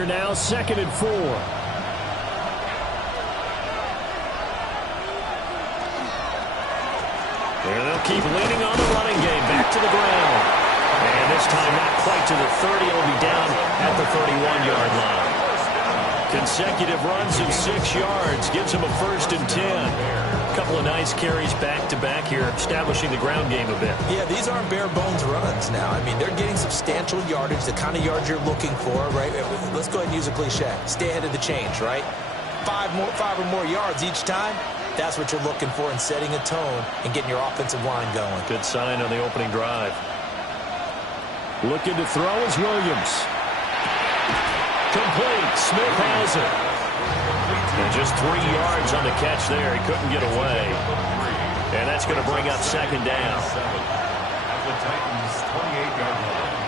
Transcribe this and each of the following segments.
here now, 2nd and 4. And they'll keep leaning on the running game. Back to the ground. And this time not quite to the 30. It'll be down at the 31-yard line. Consecutive runs of 6 yards. Gives him a 1st and 10. A couple of nice carries back-to-back here, establishing the ground game a bit. Yeah, these aren't bare-bones runs now. I mean, they're getting substantial yardage, the kind of yards you're looking for, right? Let's go ahead and use a cliche. Stay ahead of the change, right? 5 or more yards each time. That's what you're looking for in setting a tone and getting your offensive line going. Good sign on the opening drive. Looking to throw is Williams. Complete. Smith has it. And just 3 yards on the catch there. He couldn't get away. And that's going to bring up 2nd down. At the Titans' 28-yard line.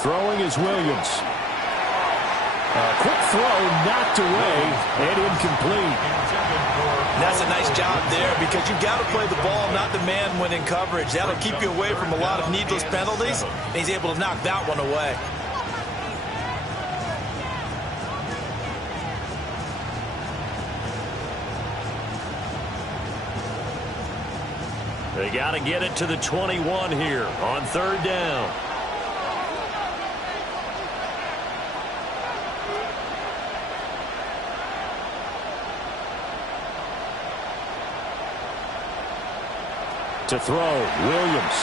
Throwing is Williams. A quick throw knocked away and incomplete. That's a nice job there because you've got to play the ball, not the man when in coverage. That'll keep you away from a lot of needless penalties, and he's able to knock that one away. They got to get it to the 21 here on 3rd down. To throw, Williams.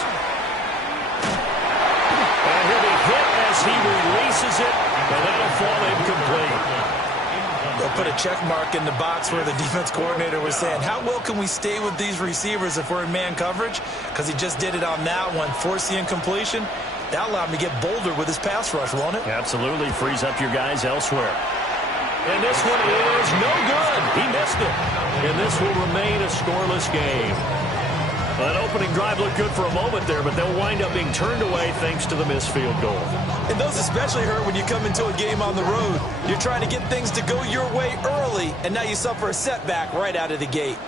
And he'll be hit as he releases it, and that'll fall incomplete. They'll put a check mark in the box where the defense coordinator was saying, how well can we stay with these receivers if we're in man coverage? Because he just did it on that one, forced the incompletion. That allowed him to get bolder with his pass rush, won't it? Absolutely, frees up your guys elsewhere. And this one is no good. He missed it. And this will remain a scoreless game. That opening drive looked good for a moment there, but they'll wind up being turned away thanks to the missed field goal. And those especially hurt when you come into a game on the road. You're trying to get things to go your way early, and now you suffer a setback right out of the gate.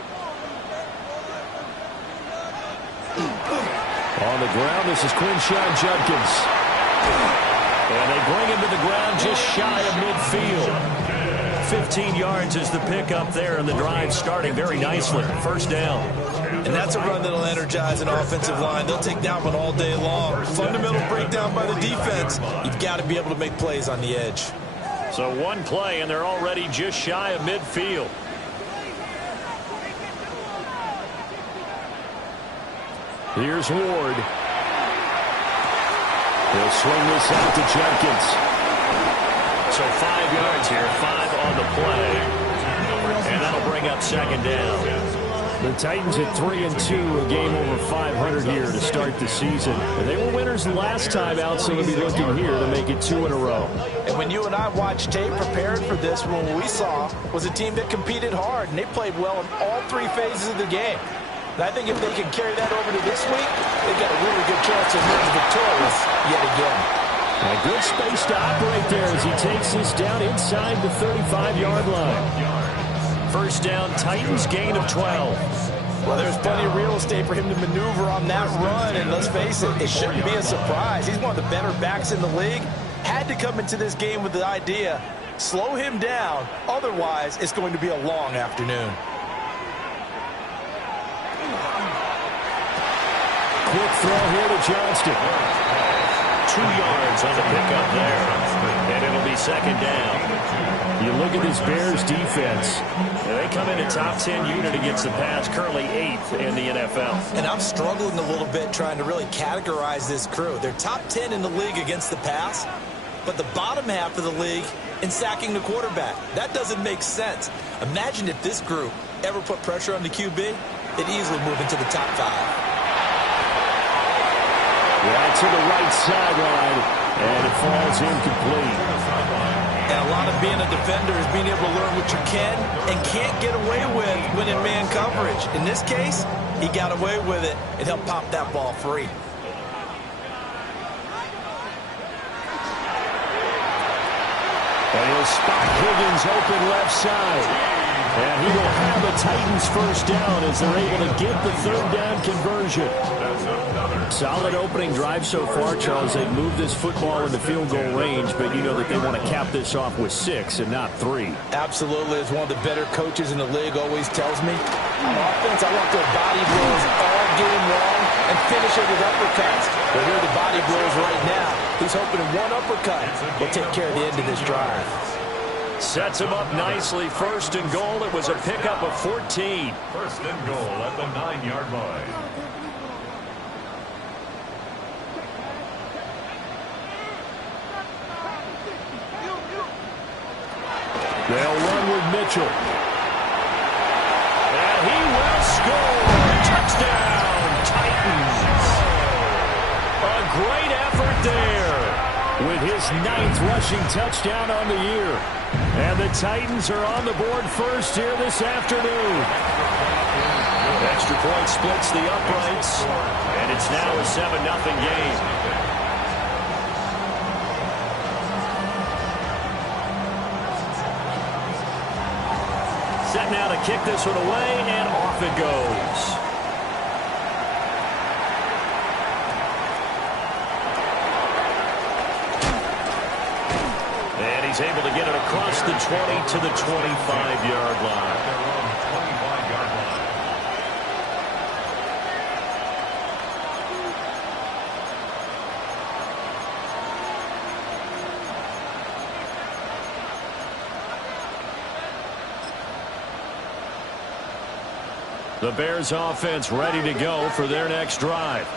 On the ground, this is Quinshon Judkins. And they bring him to the ground just shy of midfield. 15 yards is the pickup there, and the drive starting very nicely. 1st down. And that's a run that'll energize an offensive line. They'll take that one all day long. Fundamental breakdown by the defense. You've got to be able to make plays on the edge. So one play, and they're already just shy of midfield. Here's Ward. He'll swing this out to Jenkins. So 5 yards here, 5 on the play. And that'll bring up 2nd down. The Titans at 3-2, a game over 500 here to start the season. And they were winners last time out, so they'll be looking here to make it 2 in a row. And when you and I watched tape prepared for this, what we saw was a team that competed hard, and they played well in all 3 phases of the game. And I think if they can carry that over to this week, they've got a really good chance to emerge victorious yet again. A good space to operate there as he takes this down inside the 35-yard line. 1st down, Titans, gain of 12. Well, there's plenty of real estate for him to maneuver on that run, and let's face it, it shouldn't be a surprise. He's one of the better backs in the league. Had to come into this game with the idea, slow him down, otherwise it's going to be a long afternoon. Quick throw here to Johnston. 2 yards on the pickup there, and it'll be 2nd down. You look at this Bears defense. They come in a top 10 unit against the pass, currently 8th in the NFL. And I'm struggling a little bit trying to really categorize this crew. They're top 10 in the league against the pass, but the bottom half of the league in sacking the quarterback. That doesn't make sense. Imagine if this group ever put pressure on the QB, they'd easily move into the top 5. Right to the right sideline, and it falls incomplete. And a lot of being a defender is being able to learn what you can and can't get away with when in man coverage. In this case, he got away with it and helped pop that ball free. And he'll spot Higgins open left side. And he will have the Titans first down as they're able to get the third down conversion. Solid opening drive so far, Charles. They've moved this football into field goal range, but you know that they want to cap this off with 6 and not 3. Absolutely. As one of the better coaches in the league always tells me, on offense, I want their body blows all game long and finish it with uppercuts. But here are the body blows right now. He's hoping one uppercut will take care of the end of this drive. Sets him up nicely. First and goal. It was a pickup of 14. First and goal at the 9-yard line. They'll run with Mitchell. And he will score. Touchdown, Titans. A great effort there with his 9th rushing touchdown on the year. And the Titans are on the board first here this afternoon. Extra point splits the uprights, and it's now a 7-0 game. Set now to kick this one away, and off it goes. And he's able to get it across the 20 to the 25-yard line. Their own 25-yard line. The Bears offense ready to go for their next drive.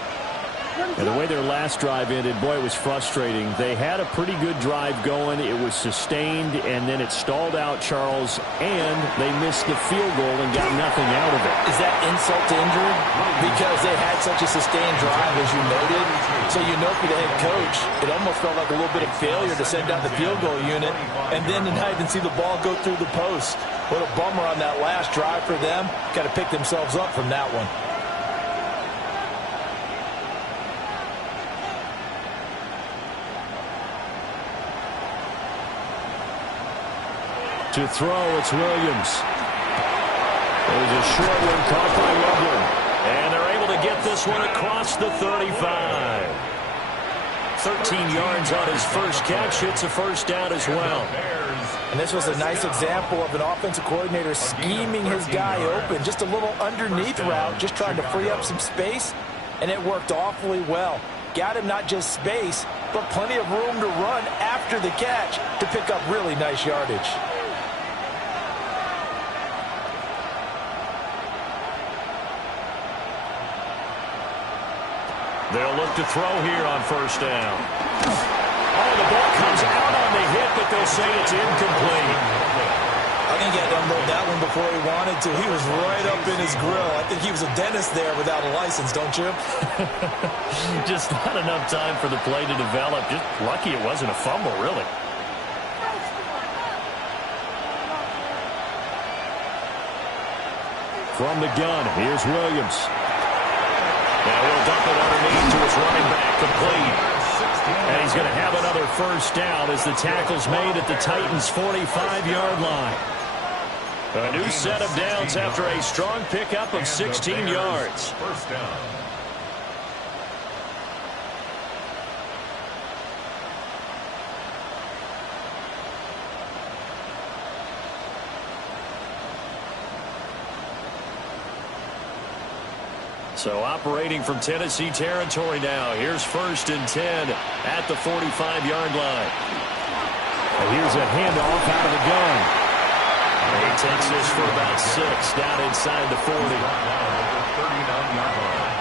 And the way their last drive ended, boy, it was frustrating. They had a pretty good drive going. It was sustained, and then it stalled out, Charles, and they missed the field goal and got nothing out of it. Is that insult to injury? Because they had such a sustained drive, as you noted. So you know for the head coach, it almost felt like a little bit of failure to send out the field goal unit, and then to not even see the ball go through the post. What a bummer on that last drive for them. Got to pick themselves up from that one. To throw, it's Williams. There's a short one caught by Loveland. And they're able to get this one across the 35. 13 yards on his first catch. It's a first down as well. And this was a nice example of an offensive coordinator scheming his guy open. Just a little underneath route, just trying to free up some space. And it worked awfully well. Got him not just space, but plenty of room to run after the catch to pick up really nice yardage. They'll look to throw here on first down. Oh, the ball comes out on the hit, but they'll say it's incomplete. I think he had to unload that one before he wanted to. He was right up in his grill. I think he was a dentist there without a license, don't you? Just not enough time for the play to develop. Just lucky it wasn't a fumble, really. From the gun, here's Williams. Now he'll dump it underneath to his running back, complete. And he's going to have another first down as the tackle's made at the Titans' 45-yard line. A new set of downs after a strong pickup of 16 yards. First down. So operating from Tennessee territory now. Here's first and 10 at the 45-yard line. And here's a handoff out of the gun. And he takes this for about 6 down inside the 40. 39-yard line.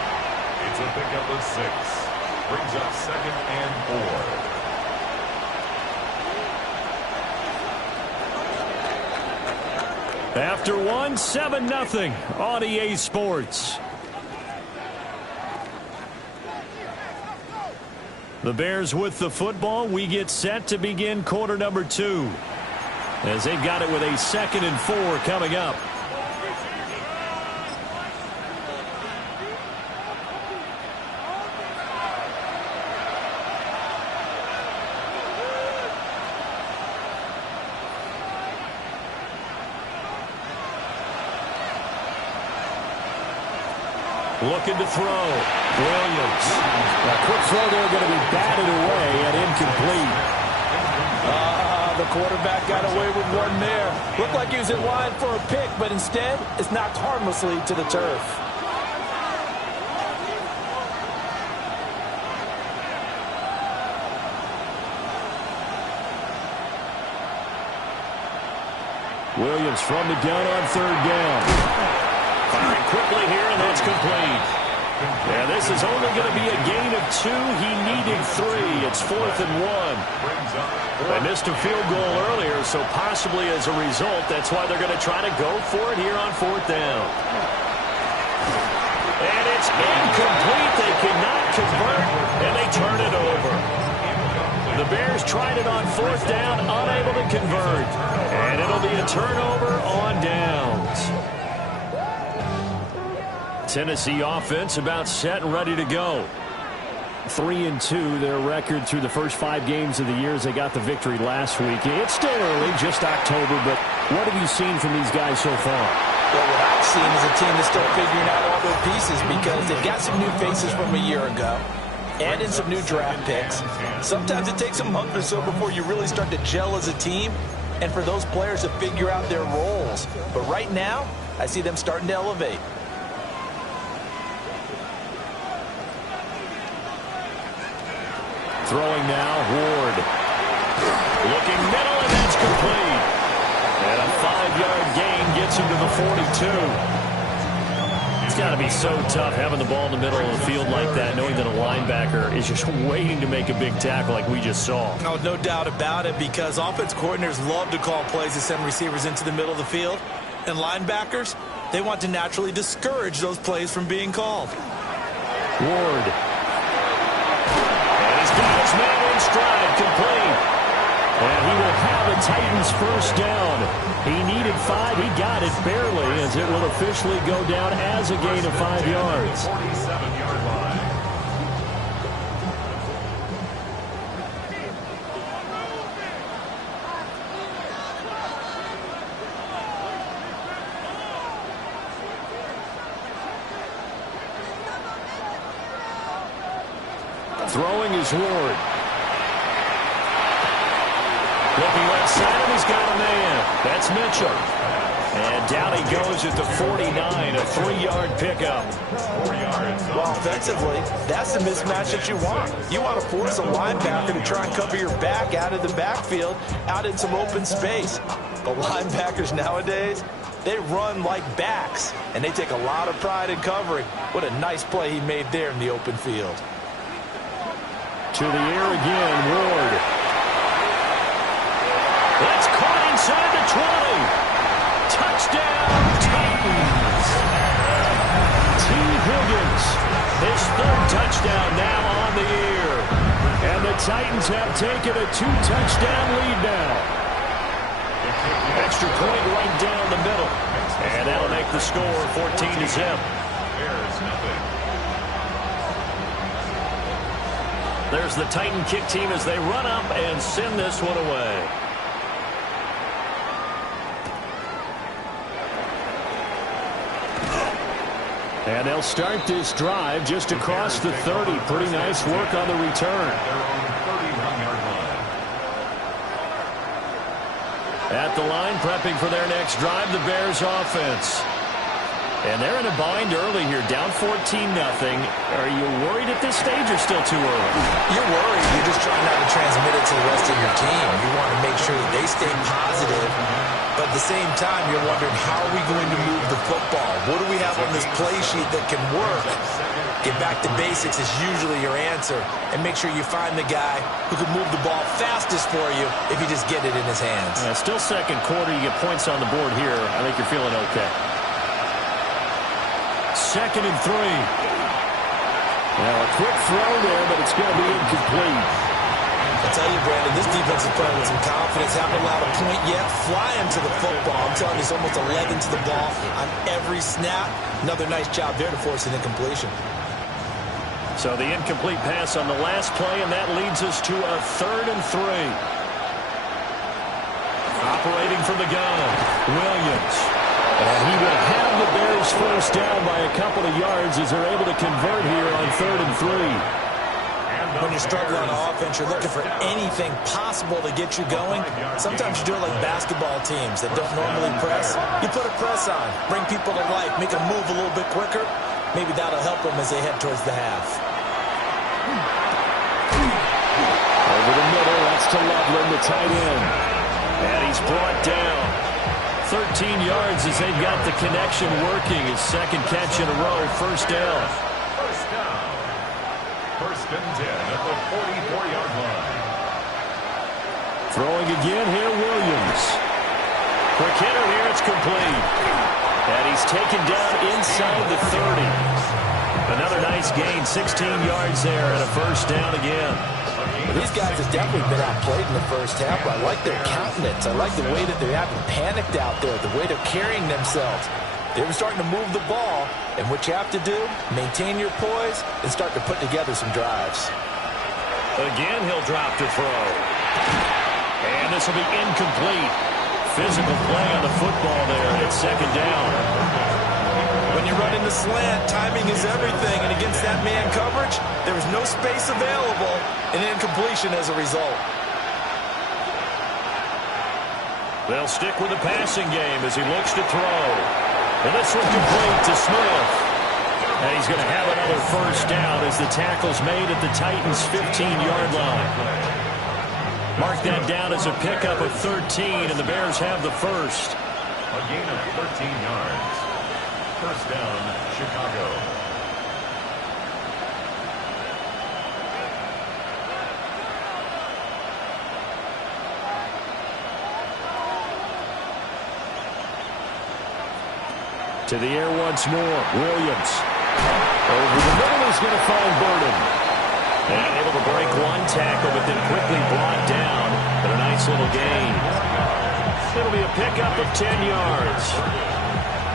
It's a pickup of 6. Brings up second and 4. After one, 7-0 on EA Sports. The Bears with the football. We get set to begin quarter number 2. As they've got it with a 2nd and 4 coming up. Looking to throw. Williams. A quick throw there going to be batted away and incomplete. The quarterback got away with one there. Looked like he was in line for a pick, but instead, it's knocked harmlessly to the turf. Williams from the gun on third down. Firing quickly here, and that's complete. Yeah, this is only going to be a gain of 2. He needed 3. It's 4th and 1. They missed a field goal earlier, so possibly as a result, that's why they're going to try to go for it here on 4th down. And it's incomplete. They cannot convert, and they turn it over. The Bears tried it on 4th down, unable to convert. And it'll be a turnover on downs. Tennessee offense about set and ready to go. 3-2, their record through the first 5 games of the year as they got the victory last week. It's still early, just October, but what have you seen from these guys so far? Well, what I've seen is a team that's still figuring out all their pieces because they've got some new faces from a year ago and in some new draft picks. Sometimes it takes a month or so before you really start to gel as a team and for those players to figure out their roles. But right now, I see them starting to elevate. Throwing now, Ward. Looking middle, and that's complete. And a 5-yard gain gets him to the 42. It's got to be so tough having the ball in the middle of the field like that, knowing that a linebacker is just waiting to make a big tackle like we just saw. Oh, no doubt about it, because offense coordinators love to call plays to send receivers into the middle of the field. And linebackers, they want to naturally discourage those plays from being called. Ward. Got his man in stride, complete. And he will have the Titans first down. He needed 5. He got it barely, as it will officially go down as a gain of 5 yards. 47-yard line. Throwing is Ward. Looking left side, and he's got a man. That's Mitchell. And down he goes at the 49, a 3-yard pickup. 4 yards. Well, offensively, that's the mismatch that you want. You want to force a linebacker to try and cover your back out of the backfield, out in some open space. But linebackers nowadays, they run like backs, and they take a lot of pride in covering. What a nice play he made there in the open field. To the air again, Ward. That's caught inside the 20. Touchdown, Titans. T. Higgins, his 3rd touchdown now on the year. And the Titans have taken a 2-touchdown lead now. Extra point right down the middle. And that'll make the score 14-0. Bears nothing. There's the Titan kick team as they run up and send this one away. And they'll start this drive just across the 30. Pretty nice work on the return. Their own 31-yard line. At the line, prepping for their next drive, the Bears offense. And they're in a bind early here, down 14-0. Are you worried at this stage or still too early? You're worried. You're just trying not to transmit it to the rest of your team. You want to make sure that they stay positive. But at the same time, you're wondering, how are we going to move the football? What do we have on this play sheet that can work? Get back to basics is usually your answer. And make sure you find the guy who can move the ball fastest for you if you just get it in his hands. Still second quarter. You get points on the board here. I think you're feeling okay. 2nd and 3. Well, a quick throw there, but it's going to be incomplete. I tell you, Brandon, this defense is playing with some confidence. Haven't allowed a point yet. Flying to the football. I'm telling you, it's almost 11 to the ball on every snap. Another nice job there to force an incompletion. So the incomplete pass on the last play, and that leads us to a 3rd and 3. Operating from the gun, Williams. And he will have the Bears first down by a couple of yards as they're able to convert here on 3rd and 3. When you're struggling on offense, you're looking for anything possible to get you going. Sometimes you do it like basketball teams that don't normally press. You put a press on, bring people to life, make them move a little bit quicker. Maybe that'll help them as they head towards the half. Over the middle, that's to Loveland, the tight end. And he's brought down. 13 yards as they've got the connection working. His second catch in a row, first down. First down. 1st and 10 at the 44-yard line. Throwing again here, Williams. Quick hitter here, it's complete. And he's taken down inside the 30. Another nice gain, 16 yards there and a first down again. Well, these guys have definitely been outplayed in the first half, but I like their countenance. I like the way that they haven't panicked out there, the way they're carrying themselves. They were starting to move the ball, and what you have to do, maintain your poise and start to put together some drives. Again, he'll drop to throw. And this will be incomplete. Physical play on the football there. It's 2nd down. When you run in the slant, timing is everything, and against that man coverage, there was no space available, and incompletion as a result. They'll stick with the passing game as he looks to throw. And this one complete to Smith. And he's going to have another first down as the tackle's made at the Titans' 15-yard line. Mark that down as a pickup of 13, and the Bears have the first. A gain of 13 yards. First down, Chicago. To the air once more. Williams. Over the middle is going to find Burden. And able to break one tackle, but then quickly brought down. But a nice little gain. It'll be a pickup of 10 yards.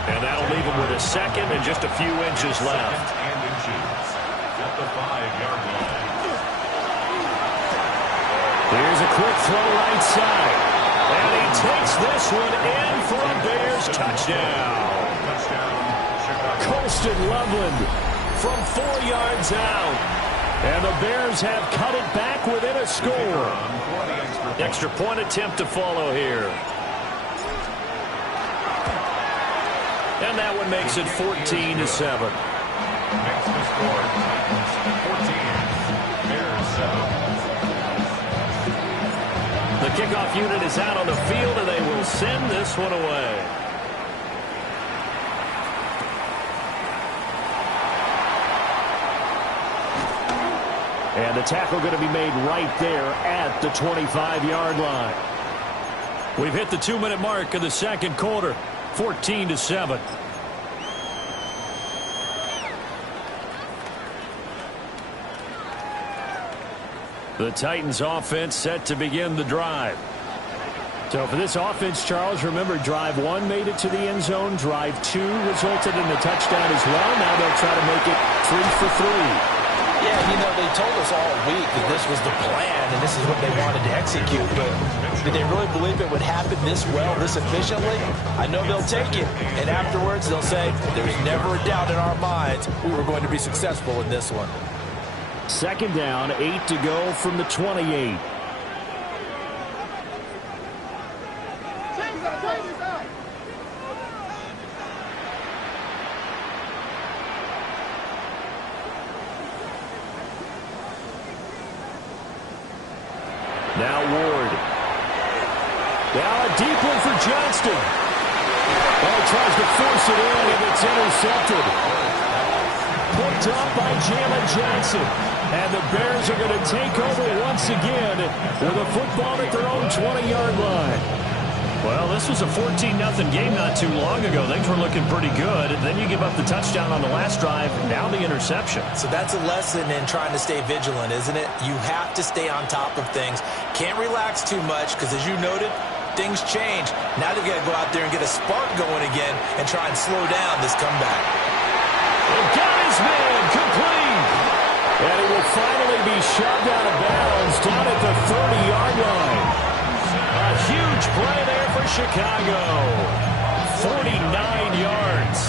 And that'll leave him with a second and just a few inches left. And inches at the 5-yard line. Here's a quick throw right side. And he takes this one in for a Bears touchdown. Colston Loveland from 4 yards out. And the Bears have cut it back within a score. Extra point attempt to follow here. And that one makes it 14-7. Next to score, 14, Bears 7. The kickoff unit is out on the field, and they will send this one away. And the tackle going to be made right there at the 25-yard line. We've hit the 2-minute mark of the second quarter, 14-7. The Titans offense set to begin the drive. So for this offense, Charles, remember drive 1 made it to the end zone. Drive 2 resulted in a touchdown as well. Now they'll try to make it 3 for 3. Yeah, you know, they told us all week that this was the plan and this is what they wanted to execute, but did they really believe it would happen this well, this efficiently? I know they'll take it, and afterwards they'll say, there's never a doubt in our minds we were going to be successful in this one. 2nd down, 8 to go from the 28. Now Ward. Now a deep one for Johnston. Oh, he tries to force it in, and it's intercepted. Picked up by Jalen Johnson. And the Bears are going to take over once again with a football at their own 20-yard line. Well, this was a 14-0 game not too long ago. Things were looking pretty good. And then you give up the touchdown on the last drive, now the interception. So that's a lesson in trying to stay vigilant, isn't it? You have to stay on top of things. Can't relax too much because, as you noted, things change. Now they've got to go out there and get a spark going again and try and slow down this comeback. And got his man complete. And he will finally be shoved out of bounds down at the 30-yard line. A huge play there for Chicago. 49 yards.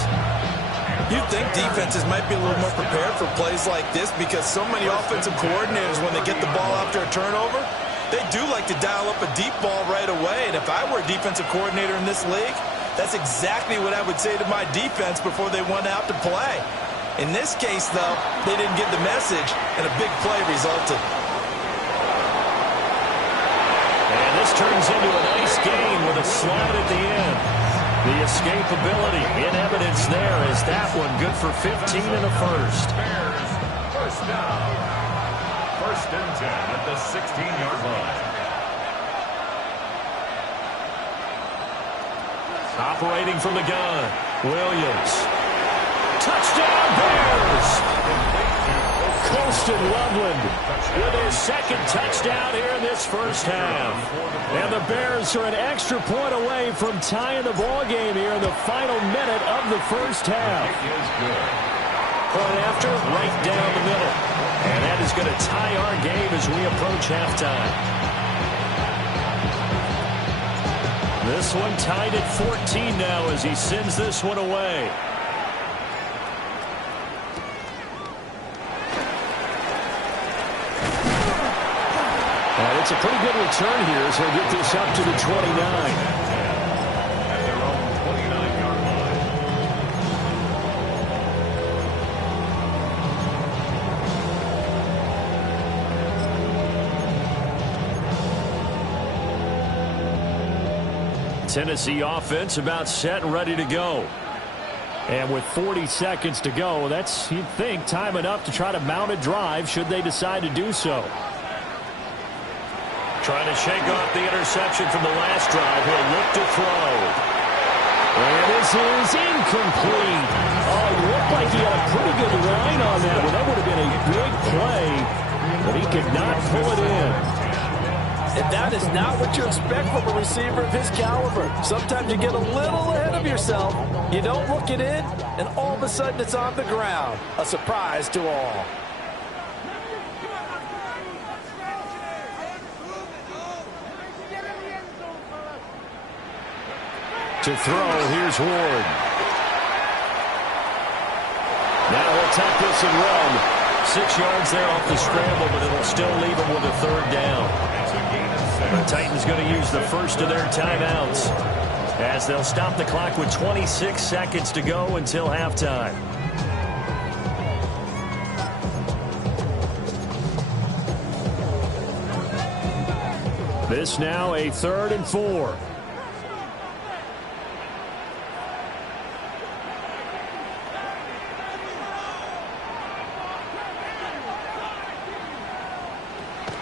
You'd think defenses might be a little more prepared for plays like this because so many offensive coordinators, when they get the ball after a turnover, they do like to dial up a deep ball right away. And if I were a defensive coordinator in this league, that's exactly what I would say to my defense before they went out to play. In this case, though, they didn't get the message, and a big play resulted. And this turns into a nice game with a slide at the end. The escapability in evidence there is that one good for 15 in the first. Bears, first down. First and 10 at the 16-yard line. Operating from the gun, Williams. Touchdown, Bears! Colston Loveland with his second touchdown here in this first half. And the Bears are an extra point away from tying the ball game here in the final minute of the first half. Point after, right down the middle. And that is going to tie our game as we approach halftime. This one tied at 14 now as he sends this one away. And it's a pretty good return here as he'll get this up to the 29. At their own 29-yard line. Tennessee offense about set and ready to go. And with 40 seconds to go, that's, you'd think, time enough to try to mount a drive should they decide to do so. Trying to shake off the interception from the last drive. He'll look to throw. And this is incomplete. Oh, it looked like he had a pretty good line on that one. That would have been a big play, but he could not pull it in. And that is not what you expect from a receiver of his caliber. Sometimes you get a little ahead of yourself. You don't look it in, and all of a sudden it's on the ground. A surprise to all. To throw, here's Ward. Now he'll take this and run. 6 yards there off the scramble, but it'll still leave him with a third down. The Titans going to use the first of their timeouts as they'll stop the clock with 26 seconds to go until halftime. This now a 3rd and 4.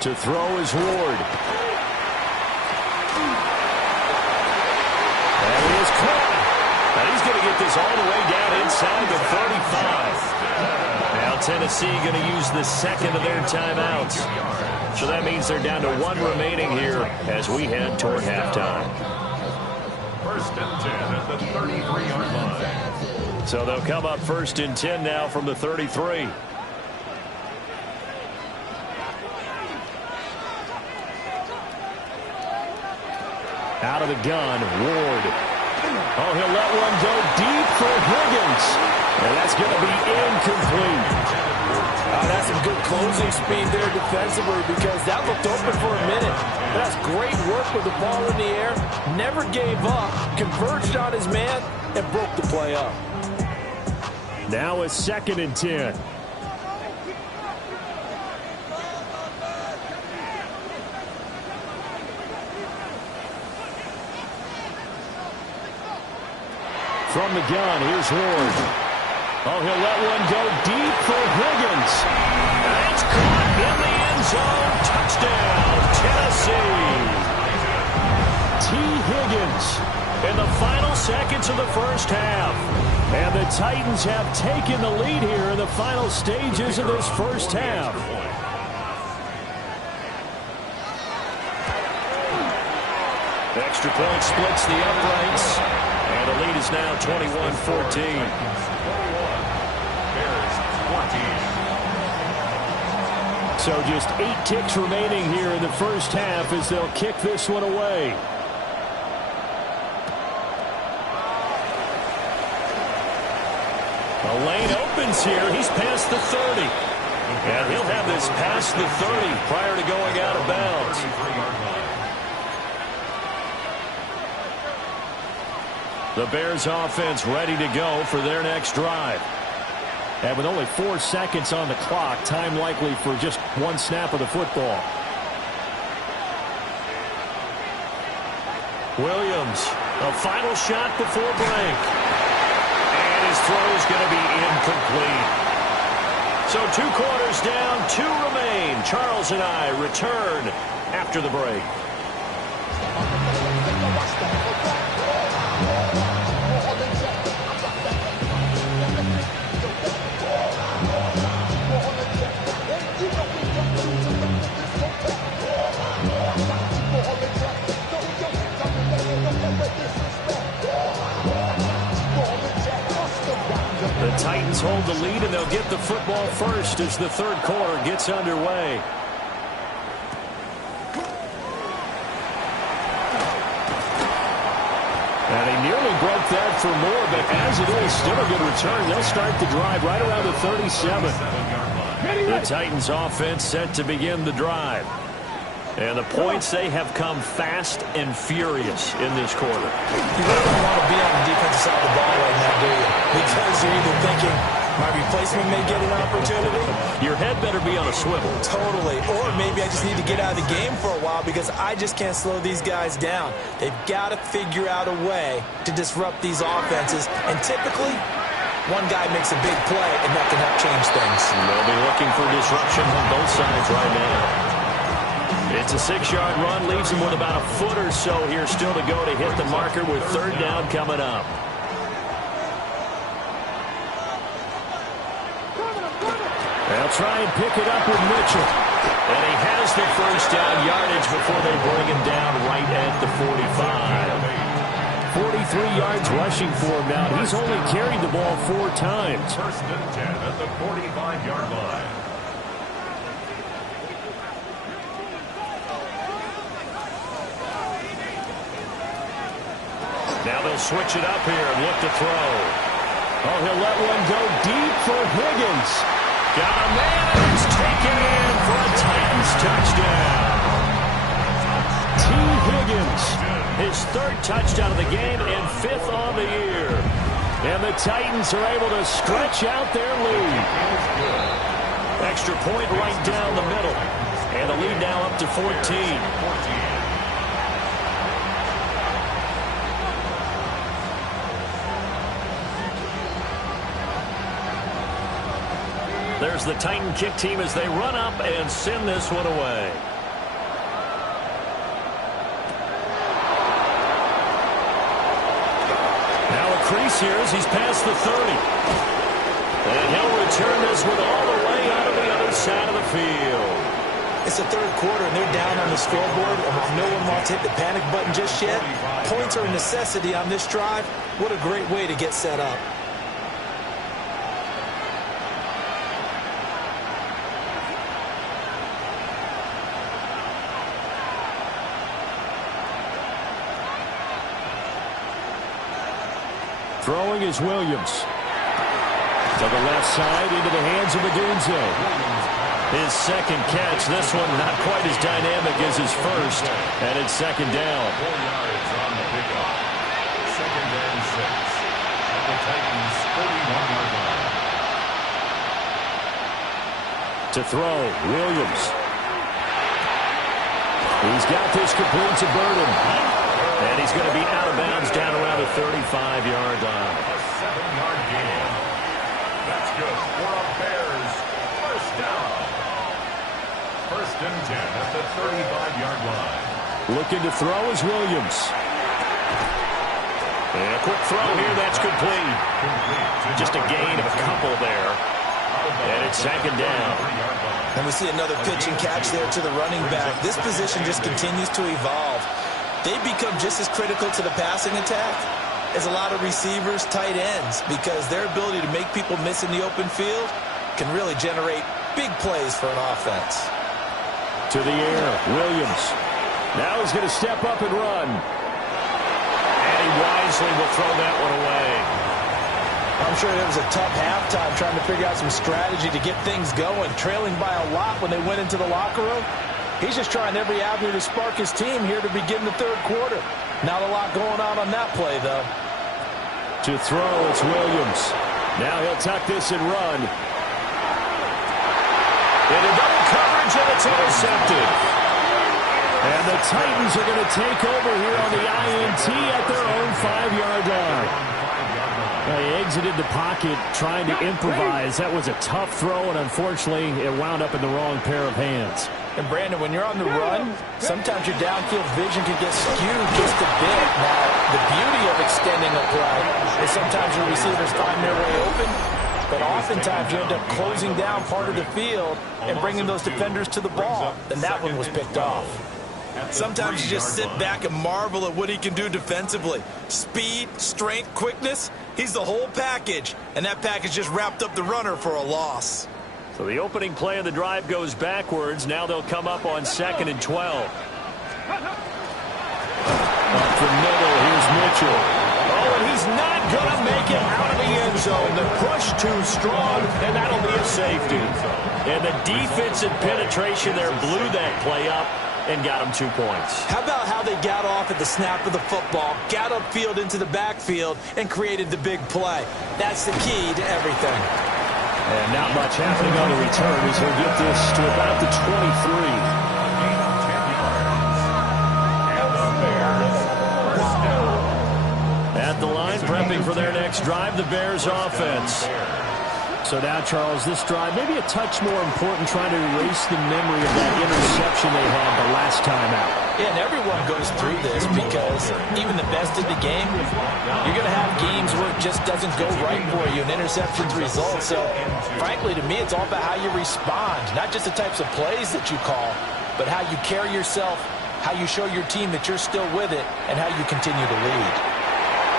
To throw is Ward. And he is caught. And he's going to get this all the way down inside the 35. Now Tennessee going to use the second of their timeouts. So that means they're down to 1 remaining here as we head toward halftime. First and 10 at the 33-yard line. So they'll come up first and 10 now from the 33. Out of the gun, Ward. Oh, he'll let one go deep for Higgins. And that's going to be incomplete. That's some good closing speed there defensively because that looked open for a minute. That's great work with the ball in the air. Never gave up, converged on his man, and broke the play up. Now a 2nd and 10. From the gun, here's Ward. Oh, he'll let one go deep for Higgins. That's caught in the end zone. Touchdown, Tennessee. T. Higgins in the final seconds of the first half. And the Titans have taken the lead here in the final stages of this first half. Extra point splits the uprights. And the lead is now 21-14. So just 8 ticks remaining here in the first half as they'll kick this one away. A lane opens here. He's past the 30. And he'll have this past the 30 prior to going out of bounds. The Bears offense ready to go for their next drive. And with only 4 seconds on the clock, time likely for just one snap of the football. Williams, a final shot before break. And his throw is going to be incomplete. So 2 quarters down, 2 remain. Charles and I return after the break. The Titans hold the lead, and they'll get the football first as the third quarter gets underway. And he nearly broke that for more, but as it is, still a good return. They'll start the drive right around the 37. The Titans offense set to begin the drive. And the points, they have come fast and furious in this quarter. You really don't want to be on the defensive side of the ball right now, do you? Because you're either thinking, my replacement may get an opportunity. Your head better be on a swivel. Totally. Or maybe I just need to get out of the game for a while because I just can't slow these guys down. They've got to figure out a way to disrupt these offenses. And typically, one guy makes a big play, and that can help change things. They'll be looking for disruption on both sides right now. It's a 6-yard run, leaves him with about a foot or so here still to go to hit the marker with third down coming up. They'll try and pick it up with Mitchell. And he has the first down yardage before they bring him down right at the 45. 43 yards rushing for him now. He's only carried the ball 4 times. First and 10 at the 45-yard line. Now they'll switch it up here and look to throw. Oh, he'll let one go deep for Higgins. Got a man, and it's taken in for a Titans touchdown. T. Higgins, his 3rd touchdown of the game and 5th on the year. And the Titans are able to stretch out their lead. Extra point right down the middle. And the lead now up to 14. There's the Titan kick team as they run up and send this one away. Now a crease here as he's past the 30. And he'll return this one all the way out of the other side of the field. It's the third quarter, and they're down on the scoreboard. And while no one wants to hit the panic button just yet, points are a necessity on this drive. What a great way to get set up. Throwing is Williams. To the left side into the hands of Odunze. His second catch. This one not quite as dynamic as his first. And it's second down. 4 yards on the pickup. Second and 6. At the Titans' 41-yard line. To throw, Williams. He's got this complete to Burden. And he's going to be out of bounds down around the 35-yard line. A 7-yard gain. That's good for a Bears first down. First and 10 at the 35-yard line. Looking to throw is Williams. And a quick throw here, that's complete. Just a gain of a couple there. And it's second down. And we see another pitch and catch there to the running back. This position just continues to evolve. They become just as critical to the passing attack as a lot of receivers, tight ends, because their ability to make people miss in the open field can really generate big plays for an offense. To the air, Williams. Now he's going to step up and run. And he wisely will throw that one away. I'm sure it was a tough halftime trying to figure out some strategy to get things going. Trailing by a lot when they went into the locker room. He's just trying every avenue to spark his team here to begin the third quarter. Not a lot going on that play, though. To throw, it's Williams. Now he'll tuck this and run. Into double coverage, and it's intercepted. And the Titans are going to take over here on the INT at their own 5-yard line. They exited the pocket trying to improvise. That was a tough throw, and unfortunately, it wound up in the wrong pair of hands. And, Brandon, when you're on the run, sometimes your downfield vision can get skewed just a bit. Now, the beauty of extending a play is sometimes your receivers find their way open, but oftentimes you end up closing down part of the field and bringing those defenders to the ball. And that one was picked off. Sometimes you just sit back and marvel at what he can do defensively. Speed, strength, quickness, he's the whole package. And that package just wrapped up the runner for a loss. So the opening play of the drive goes backwards. Now they'll come up on 2nd and 12. Up the middle, here's Mitchell. Oh, and he's not going to make it out of the end zone. The push too strong, and that'll be a safety. And the defensive penetration there blew that play up and got him 2 points. How about how they got off at the snap of the football, got upfield into the backfield, and created the big play? That's the key to everything. And not much happening on the return as he'll get this to about the 23. At the line, prepping for their next drive, the Bears offense. So now, Charles, this drive maybe a touch more important, trying to erase the memory of that interception they had the last time out. Yeah, and everyone goes through this because even the best in the game, you're going to have games where it just doesn't go right for you, and interceptions result. So, frankly, to me, it's all about how you respond, not just the types of plays that you call, but how you carry yourself, how you show your team that you're still with it, and how you continue to lead.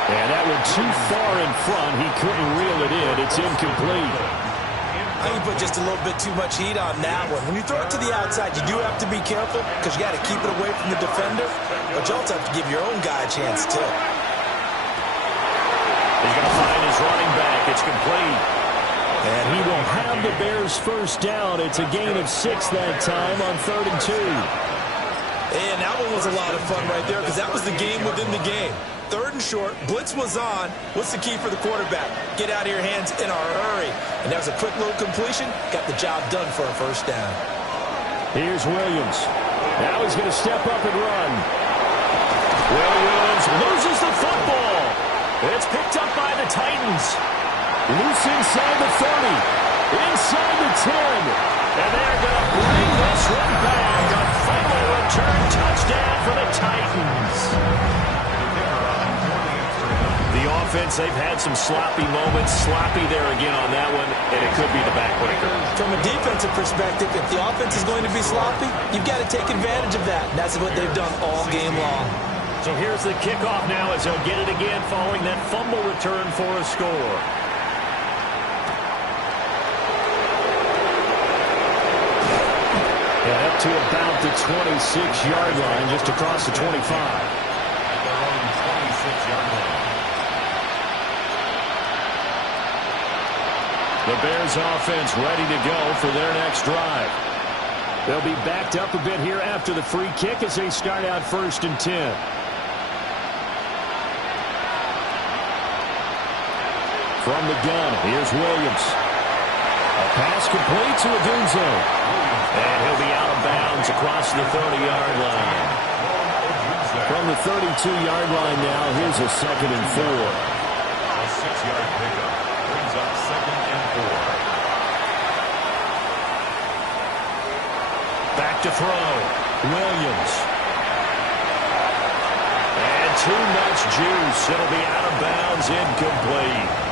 And that one too far in front. He couldn't reel it in. It's incomplete. I think you put just a little bit too much heat on that one. When you throw it to the outside, you do have to be careful because you got to keep it away from the defender. But you also have to give your own guy a chance, too. He's going to find his running back. It's complete. And he will have the Bears first down. It's a gain of 6 that time on 3rd and 2. And that one was a lot of fun right there because that was the game within the game. 3rd and short, blitz was on. What's the key for the quarterback? Get out of your hands in a hurry. And that was a quick little completion. Got the job done for a first down. Here's Williams. Now he's going to step up and run. Williams loses the football. It's picked up by the Titans. Loose inside the 30. Inside the 10. And they're going to bring this one back. A final return touchdown for the Titans. The offense, they've had some sloppy moments. Sloppy there again on that one, and it could be the backbreaker. From a defensive perspective, if the offense is going to be sloppy, you've got to take advantage of that. And that's what they've done all game long. So here's the kickoff now as they'll get it again following that fumble return for a score. And up to about the 26-yard line, just across the 25. The Bears offense ready to go for their next drive. They'll be backed up a bit here after the free kick as they start out 1st and 10. From the gun, here's Williams. A pass complete to Odunze. And he'll be out of bounds across the 30-yard line. From the 32-yard line now, here's a 2nd and 4. A 6-yard pickup brings up 2nd and 4. Back to throw. Williams. And too much juice. It'll be out of bounds, incomplete.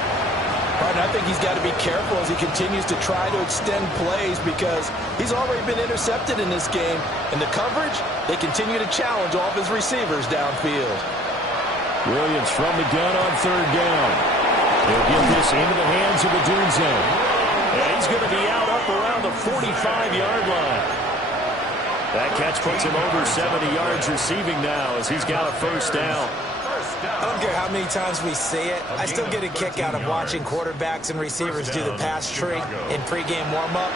I think he's got to be careful as he continues to try to extend plays because he's already been intercepted in this game. And the coverage, they continue to challenge all of his receivers downfield. Williams from the gun on 3rd down. He'll get this into the hands of Odunze. And he's going to be out up around the 45-yard line. That catch puts him over 70 yards receiving now as he's got a first down. I don't care how many times we see it. I still get a kick out of watching quarterbacks and receivers do the pass tree in pregame warm-up.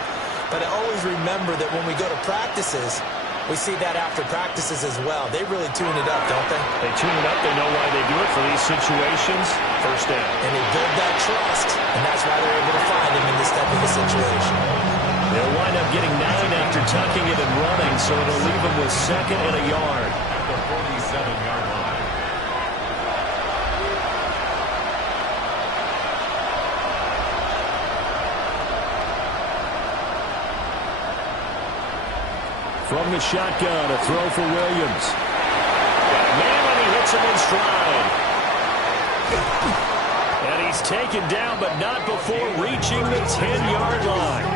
But I always remember that when we go to practices, we see that after practices as well. They really tune it up, don't they? They tune it up. They know why they do it for these situations. First down. And they build that trust, and that's why they're able to find him in this type of a situation. They'll wind up getting 9 after tucking it and running, so it'll leave them with 2nd and a yard. At the 47-yard line. From the shotgun, a throw for Williams. Man, and he hits him in stride. And he's taken down, but not before reaching the 10-yard line.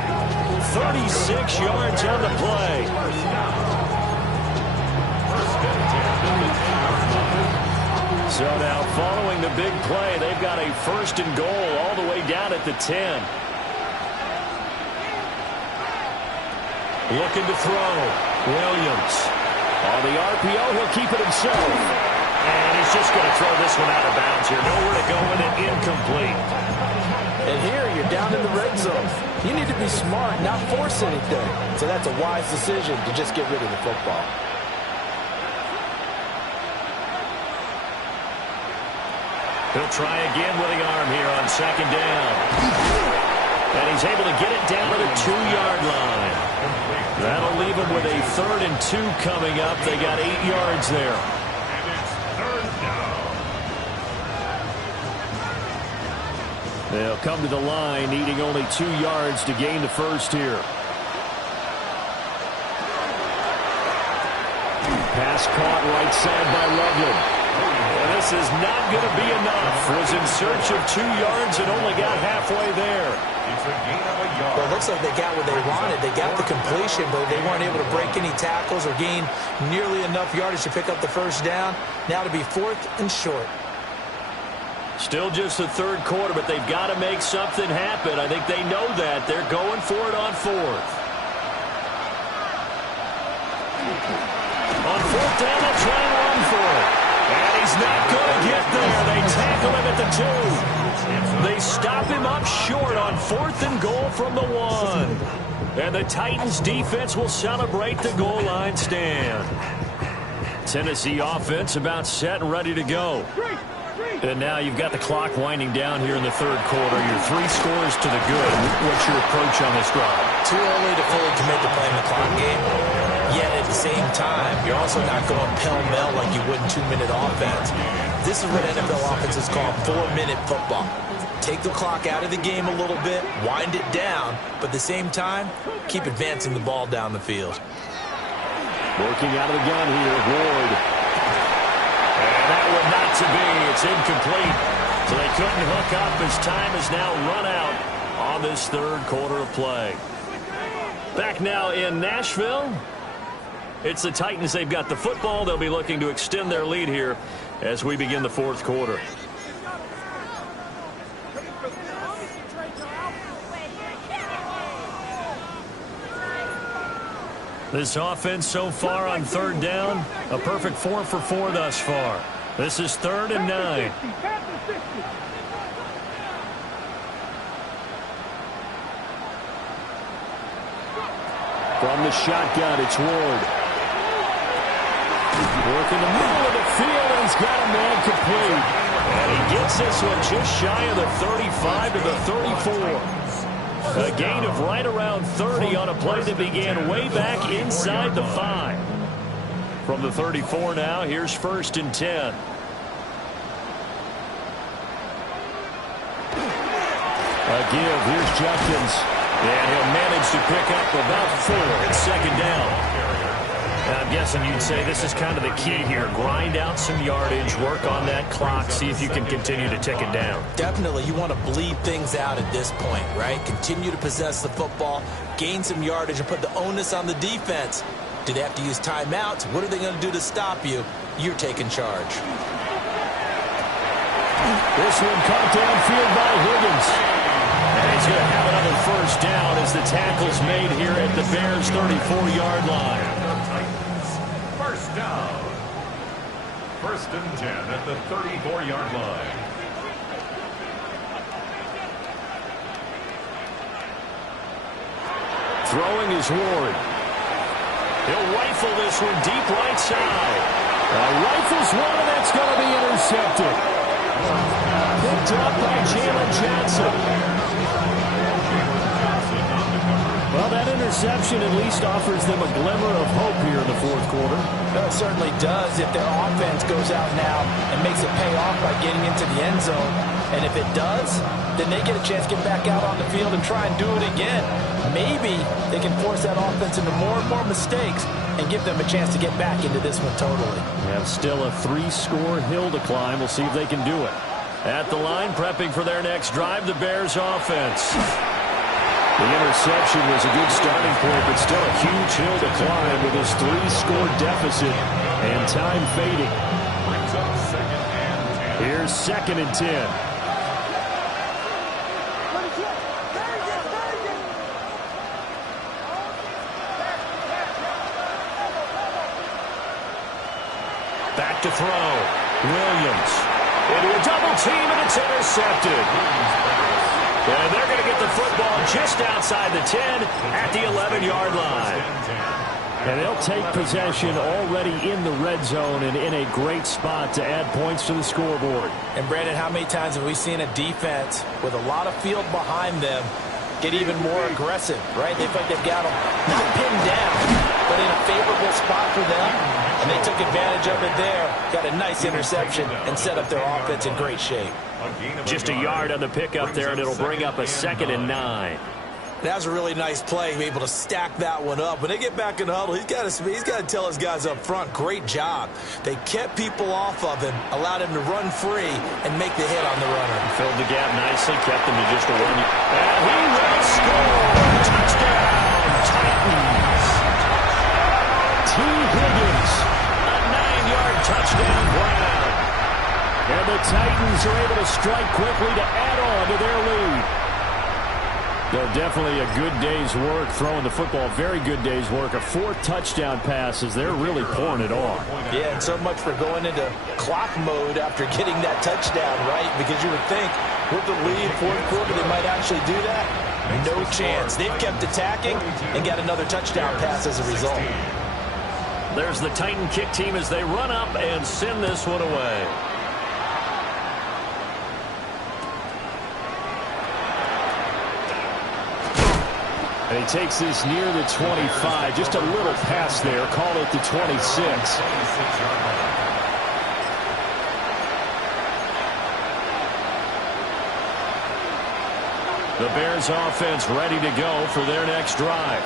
36 yards on the play. So now, following the big play, they've got a 1st and goal all the way down at the 10. Looking to throw. Williams. On the RPO, he'll keep it himself. And he's just going to throw this one out of bounds here. Nowhere to go with it. Incomplete. And here, you're down in the red zone. You need to be smart, not force anything. So that's a wise decision to just get rid of the football. He'll try again with the arm here on 2nd down. And he's able to get it down to the 2-yard line. That'll leave him with a 3rd and 2 coming up. They got 8 yards there. And it's 3rd down. They'll come to the line, needing only 2 yards to gain the 1st here. Pass caught right side by Loveland. And this is not going to be enough. Was in search of 2 yards and only got halfway there. It's a gain of a yard. Well, it looks like they got what they wanted. They got the completion, but they weren't able to break any tackles or gain nearly enough yardage to pick up the 1st down. Now to be 4th and short. Still just the 3rd quarter, but they've got to make something happen. I think they know that. They're going for it on 4th. On 4th down, they'll try and run for it. And he's not going to get there. They tackle him at the 2. They stop him up short on 4th and goal from the 1. And the Titans defense will celebrate the goal line stand. Tennessee offense about set and ready to go. And now you've got the clock winding down here in the 3rd quarter. You're 3 scores to the good. What's your approach on this drive? Too early to fully commit to playing the clock game. Yet at the same time, you're also not going pell-mell like you would in 2-minute offense. This is what NFL offenses call 4-minute football. Take the clock out of the game a little bit, wind it down, but at the same time, keep advancing the ball down the field. Working out of the gun here, Ward. And that one not to be. It's incomplete. So they couldn't hook up as time is now run out on this 3rd quarter of play. Back now in Nashville. It's the Titans. They've got the football. They'll be looking to extend their lead here as we begin the 4th quarter. This offense so far on 3rd down, a perfect 4 for 4 thus far. This is 3rd and 9. From the shotgun, it's Ward. Working the middle of the field, and he's got a man complete. And he gets this one just shy of the 35 to the 34. A gain of right around 30 on a play that began way back inside the 5. From the 34 now, here's 1st and 10. A give, here's Judkins. And he'll manage to pick up about 4 at 2nd down. I'm guessing you'd say this is kind of the key here. Grind out some yardage, work on that clock, see if you can continue to tick it down. Definitely, you want to bleed things out at this point, right? Continue to possess the football, gain some yardage, and put the onus on the defense. Do they have to use timeouts? What are they going to do to stop you? You're taking charge. This one caught downfield by Higgins. And he's going to have another 1st down as the tackle's made here at the Bears' 34-yard line. 1st down. First and 10 at the 34-yard line. Throwing is Ward. He'll rifle this one deep right side. Rifles one, and that's going to be intercepted. Picked up by Jalen Johnson. Well, that interception at least offers them a glimmer of hope here in the fourth quarter. Well, it certainly does if their offense goes out now and makes it pay off by getting into the end zone. And if it does, then they get a chance to get back out on the field and try and do it again. Maybe they can force that offense into more and more mistakes and give them a chance to get back into this one totally. They have still a 3-score hill to climb. We'll see if they can do it. At the line, prepping for their next drive, the Bears offense. The interception was a good starting point, but still a huge hill to climb with his 3-score deficit and time fading. Here's 2nd and 10. Back to throw. Williams into a double team, and it's intercepted. And they're going to get the football just outside the 10 at the 11-yard line. And they'll take possession already in the red zone and in a great spot to add points to the scoreboard. And, Brandon, how many times have we seen a defense with a lot of field behind them get even more aggressive, right? They feel like they've got them not pinned down, but in a favorable spot for them. And they took advantage of it there. Got a nice interception and set up their offense in great shape. Just a yard on the pickup there, and it'll bring up a 2nd and 9. That was a really nice play, able to stack that one up. When they get back in the huddle, he's got to tell his guys up front, great job. They kept people off of him, allowed him to run free, and make the hit on the runner. Filled the gap nicely, kept him to just a 1. And he will score! Touchdown, Titans! T. Higgins, a 9-yard touchdown grab. And the Titans are able to strike quickly to add on to their lead. Definitely a good day's work throwing the football. Very good day's work. A 4th touchdown pass as they're really pouring it on. Yeah, and so much for going into clock mode after getting that touchdown, right? Because you would think with the lead, fourth quarter, they might actually do that. No chance. They've kept attacking and got another touchdown pass as a result. There's the Titan kick team as they run up and send this one away. And he takes this near the 25. Just a little pass there. Call it the 26. The Bears offense ready to go for their next drive.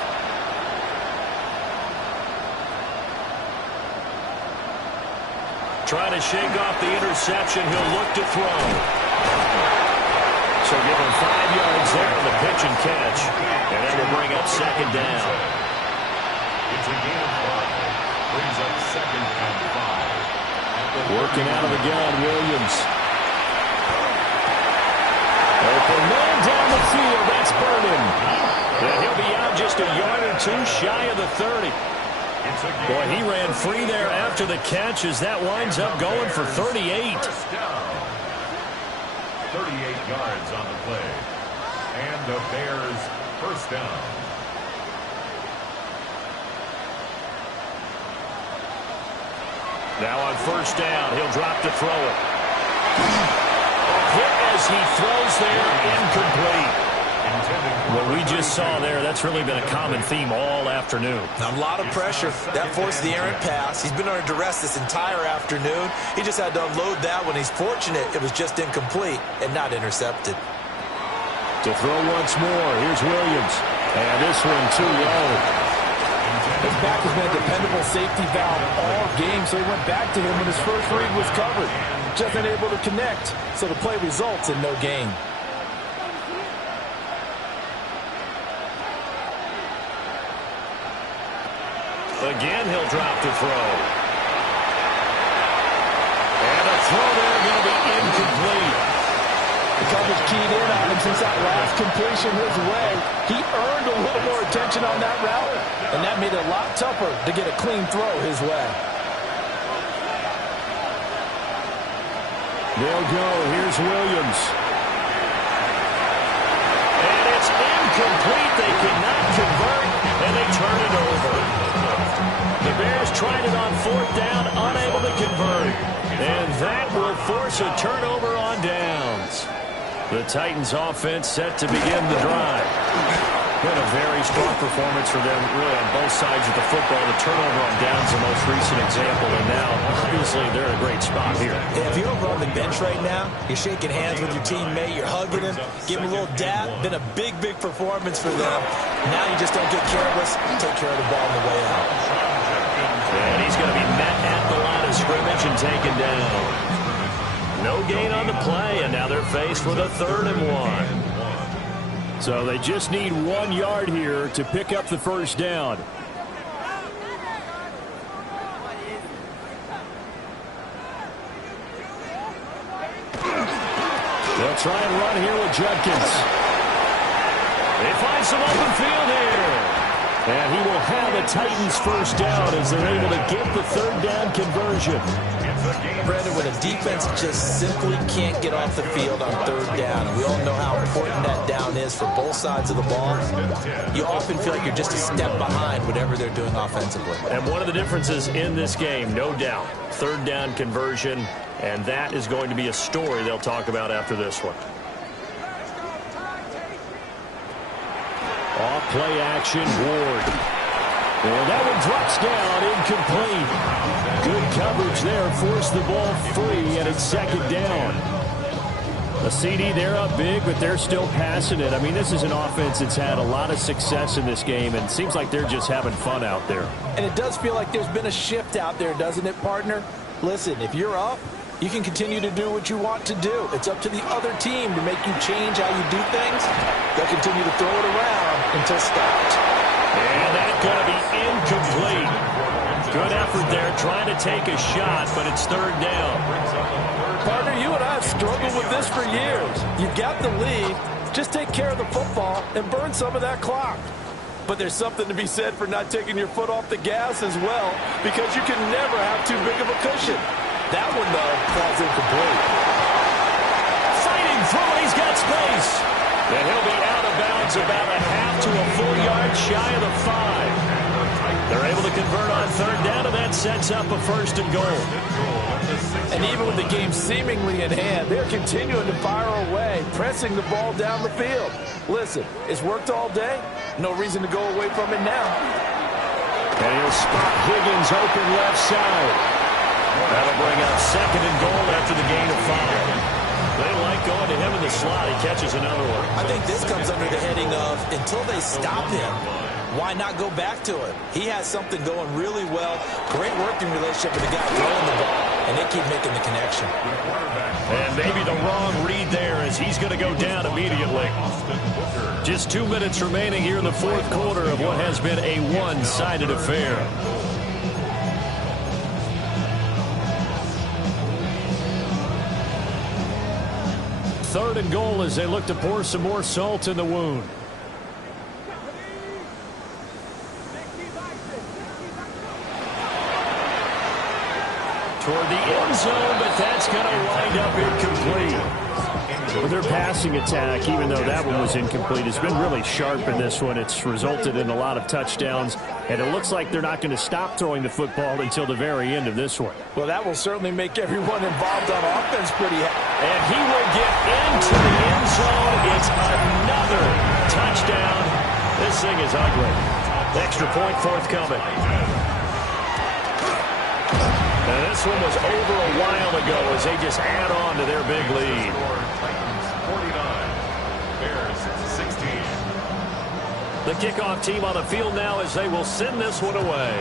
Trying to shake off the interception. He'll look to throw. So give him 5 yards there on the pitch and catch. And that will bring up 2nd down. It's a gain of 5. Brings up 2nd and 5. Working out of the gun, Williams. Open man down the field. That's Burden. And he'll be out just a yard or 2 shy of the 30. Boy, he ran free there after the catch as that winds up going for 38. 38 yards on the play. And the Bears first down. Now on first down, he'll drop to throw it. Hit as he throws there, incomplete. What we just saw there, that's really been a common theme all afternoon. A lot of pressure. That forced the errant pass. He's been under duress this entire afternoon. He just had to unload that one. He's fortunate it was just incomplete and not intercepted. To throw once more, here's Williams. And this one too low. His back has been a dependable safety valve all game, so he went back to him when his first read was covered. Just unable to connect, so the play results in no gain. Again, he'll drop to throw. And a throw there going to be incomplete. The coverage keyed in on him since that last completion his way. He earned a little more attention on that route, and that made it a lot tougher to get a clean throw his way. They'll go. Here's Williams. And it's incomplete. They cannot convert, and they turn it over. The Bears tried it on 4th down, unable to convert. And that will force a turnover on downs. The Titans offense set to begin the drive. Been a very strong performance for them, really, on both sides of the football. The turnover on downs the most recent example, and now, obviously, they're in a great spot here. Yeah, if you're over on the bench right now, you're shaking hands with your teammate, you're hugging him, giving him a little dap. Been a big, big performance for them. Now you just don't get careless. Take care of the ball on the way out. And he's going to be met at the line of scrimmage and taken down. No gain on the play, and now they're faced with a 3rd and 1. So they just need 1 yard here to pick up the first down. They'll try and run here with Judkins. They find some open field here. And he will have a Titans first down as they're able to get the 3rd down conversion. Brandon, when a defense just simply can't get off the field on 3rd down, and we all know how important that down is for both sides of the ball, you often feel like you're just a step behind whatever they're doing offensively. And one of the differences in this game, no doubt, 3rd down conversion, and that is going to be a story they'll talk about after this one. Off play action, Ward. And that one drops down, incomplete. Good coverage there, forced the ball free, and it's 2nd down. A CD, they're up big, but they're still passing it. I mean, this is an offense that's had a lot of success in this game, and it seems like they're just having fun out there. And it does feel like there's been a shift out there, doesn't it, partner? Listen, if you're up, you can continue to do what you want to do. It's up to the other team to make you change how you do things. They'll continue to throw it around until stopped. And that's going to be incomplete. Good effort there, trying to take a shot, but it's 3rd down. Partner, you and I have struggled with this for years. You've got the lead. Just take care of the football and burn some of that clock. But there's something to be said for not taking your foot off the gas as well, because you can never have too big of a cushion. That one, though, falls incomplete. Fighting through it, he's got space. And he'll be out of bounds about a half to a full yard shy of the 5. They're able to convert on 3rd down, and that sets up a 1st and goal. And even with the game seemingly in hand, they're continuing to fire away, pressing the ball down the field. Listen, it's worked all day. No reason to go away from it now. And he'll spot Higgins open left side. That'll bring up 2nd and goal after the gain of 5. They like going to him in the slot. He catches another one. I think this comes under the heading of, until they stop him, why not go back to it? He has something going really well. Great working relationship with the guy throwing the ball, and they keep making the connection. And maybe the wrong read there as he's going to go down immediately. Just 2 minutes remaining here in the 4th quarter of what has been a one-sided affair. Third and goal as they look to pour some more salt in the wound. Toward the end zone, but that's going to wind up incomplete. Well, their passing attack, even though that one was incomplete, has been really sharp in this one. It's resulted in a lot of touchdowns, and it looks like they're not going to stop throwing the football until the very end of this one. Well, that will certainly make everyone involved on offense pretty happy. And he will get into the end zone. It's another touchdown. This thing is ugly. Extra point forthcoming. Now, this one was over a while ago as they just add on to their big lead. The kickoff team on the field now as they will send this one away.